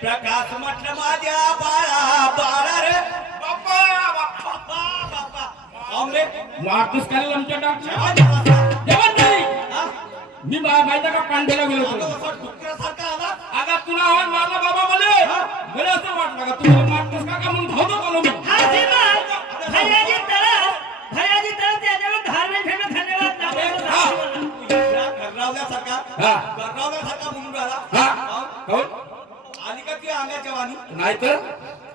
प्रकाश म्हटलं माझ्या बाळा बाळा रे बाप्पा बाप्पा बाप्पा आंबे मारतोस काय आमच्या टाकच्या जेवण नाही हा मी माहिती का पांढऱ्याला गेलो होतो डुकरासारखा आला अगं तुला आवाज मारला बाबा मला असं वाटलं का तुला मारतोस का म्हणून धावतो बोलू मी गररावल्यासारखा म्हणून राहिला आली का ती अंगाच्या वाणी नाही तर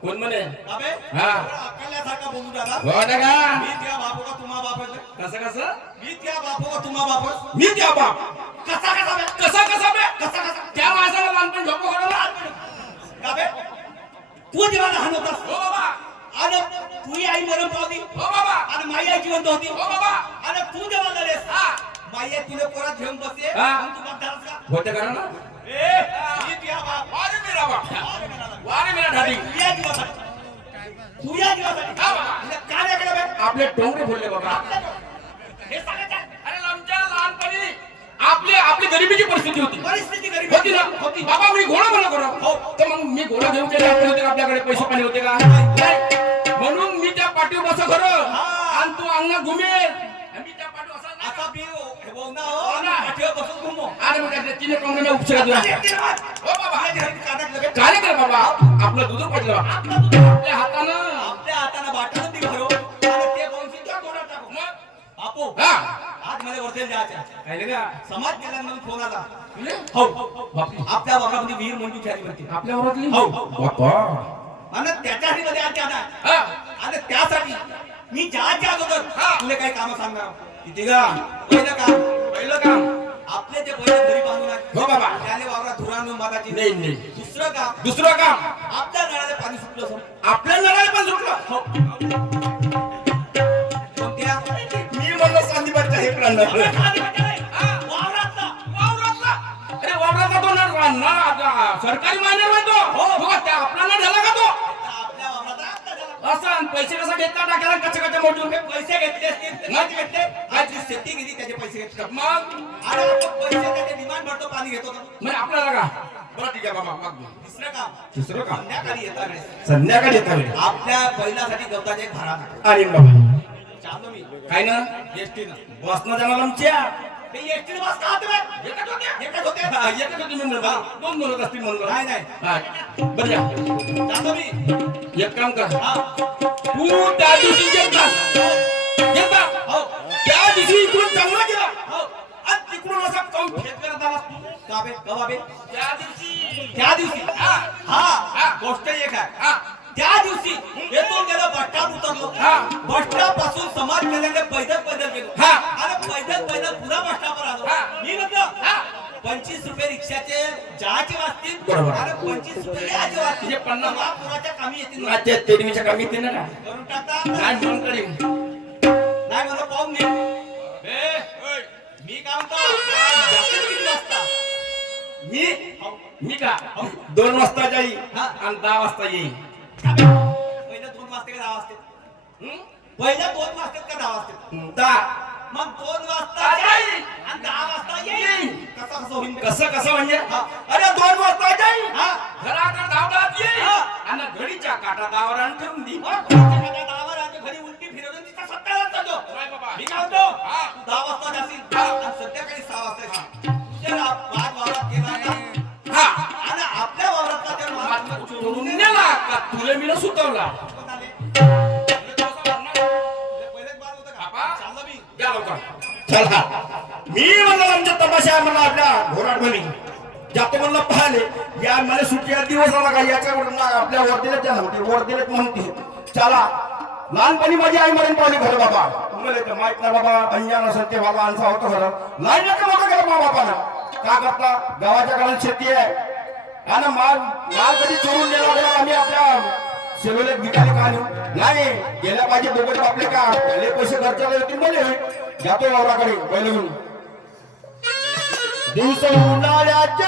कोण म्हणे अबे हा अक्कल्यासारखा बोलून राहिला हो ना का मी त्या बापू का तुम्हा बापस कसं कसं मी त्या बापू का तुम्हा बापस मी त्या बाप कसा कसा बे कसा कसा बे कसा कसा त्या माणसाला लहानपण झोपू घालवला का बे तू जेव्हा लहान होतास हो बाबा आणि तुझी आई मरण पावली हो बाबा आणि माई आई जिवंत होती हो बाबा आणि तू जेव्हा झालेस हा माई आई तुला पोरात घेऊन बसते हा. आणि तू बाप झालास का होते करा ना ए मी त्या बाप वारे मेरा बाप अरे मेरा बाप. वारे मेरा ढाडी तुझ्या जीवासाठी तुझ्या जीवासाठी हा बाबा. म्हणजे काय नाही केलं बे आपले टोंगरे फोडले बाबा हे सांगायचं अरे आमच्या लहानपणी आपली गरिबीची परिस्थिती होती परिस्थिती गरीब होती ना होती बाबा मी घोडा मला करा हो. तर मग मी घोडा घेऊन गेले आपले होते का आपल्याकडे पैसे पाणी होते का नाही. म्हणून मी त्या पाठीवर बसं खरं हा. आणि तू अंगणात घुमेल मी त्या पाठीवर असा नाही. आता मी बोलना हो ना पाठीवर बसून घुमो अरे मग त्यातले तिने टोंगरे उपचार दिला हो बाबा काय करे बाबा आपलं दूध पडलं आपल्या हातानं आपल्या हाताने बाटलं ती भरो आणि ते बोलून त्या गोडात टाकू मग आपो हा आज मला वरती जायचं काय का समाज कल्याण फोन आला तुले? हो बापरे. आपल्या वावरामध्ये विहीर मंजूर झाली होती आपल्या वरातली हो. बापा आणि त्याच्या मध्ये आज त्यांना हा आणि त्यासाठी मी ज्या अगोदर हा. तुला काही काम सांगणार किती का पहिलं काम पहिलं काम आपले जे पहिले घरी बांधून आहेत, हो बाबा. त्याने वावरात धुरांडून बांधायची नाही नाही दुसरं काम दुसरं काम आपल्या नळाला पाणी सुटलं सर आपल्या नळाला पण सुटलं हो कोणत्या मी म्हणलं सांदीबाईच्या हे प्लॅन अरे वावरातला तो नळ सरकारी मान्य नाही तो हो. बघा त्या आपला नळ झाला का तो आपल्या वावरात आपल्या झाला. असं आणि पैसे कसं घेतला टाकायला कच्च्या कच्च्या मोठून पैसे घेतले असतील नाही. घेतले आज जी शेती गेली त्याचे पैसे घेतले मग आणि आपण पैसे त्याचे डिमांड भरतो पाणी घेतो ना. म्हणजे आपल्याला का बरं ठीक आहे बाबा मग तिसरं काम तिसरं काम संध्याकाळी येता वेळेस संध्याकाळी येता वेळी आपल्या बैलासाठी गवताचे एक भारा आणि बाबा चाललो मी काय ना एसटीनं बसनं जाणार आमच्या ते एसटीनं बस का होते बे? एकच होते एकच होते हा, एकच होते मी म्हणलं दोन म्हणत असतील म्हणलं नाही नाही हा बरं या चाललो मी एक काम कर हा तू त्या दिवशी घेता हो त्या दिवशी इकडून चांगला गेला हो आणि तिकडून असा कम फेक करत आला का बे कवा बे त्या दिवशी त्या दिवशी हा हा गोष्ट एक आहे हा त्या दिवशी येथून गेलो बस स्टॉप उतरलो हा. बस स्टॉप पासून समाज केल्याने पैदल गेलो हा. आणि पैदल पुन्हा बस स्टॉपवर आलो हा. मी म्हटलं हा 25 रुपये रिक्षाचे चहाचे वाचतील बरोबर. आणि 25 रुपये याचे वाचतील म्हणजे 50 मला पुराच्या कामी येतील माझ्या तेरवीच्या कामी येते ना का करून टाकता नाही म्हणून करीन नाही मला पाहून घे ए, मी काय म्हणतो जातील किती वाजता मी का 2 वाजता जाई हा. आणि 10 वाजता येईल पहिलं 2 वाजता का 10 वाजता पहिलं 2 वाजता का 10 वाजता 10 मग 2 वाजता जाईल. आणि 10 वाजता येईल कसं होईल कसं म्हणजे हा. अरे 2 वाजता जाईल हा घराकडे धावतात येईल हा. आणि घडीच्या काटा दावर आणून ठेवून दी दहावर आणि घरी उलटी फिरवून तिचा 17 वाजता जातो नाही बाबा मी काय म्हणतो हा. तू 10 वाजता जाशील हा. आणि संध्याकाळी 6 वाजता येशील तुझ्या वाद वावरात गेला ना हा आणि आपल्या वावरातला त्या माणसाला चोरून नेला का तुला मी न सुतवला कोण आले? तुला पहिलेच बाळ होतं का? बाबा. चाललो मी. या लवकर चला मी म्हणलं आमच्या तमाशा म्हणलं आपल्या घोराट म्हणी जातो म्हणलं पाहिले या मला सुट्टी दिवस आला का याच्यावर आपल्या वर्दीला नव्हते वर्दीला म्हणते चला लहानपणी माझी आई मरण पावली खरं बाबा तुम्हाला तर माहित नाही बाबा अंजान असेल ते बाबा आणसा होतं खरं लाईन का मोठं केलं मा बापानं का करता गावाच्या घरात शेती आहे आणि माल कधी चोरून नेला गेला आम्ही आपल्या सेवेला विकायला का नेऊ नाही गेल्या पाहिजे दोघे आपले का पहिले पैसे घरच्याला येतील बोले जातो वावराकडे पहिले घेऊन दिवस उन्हाळ्याच्या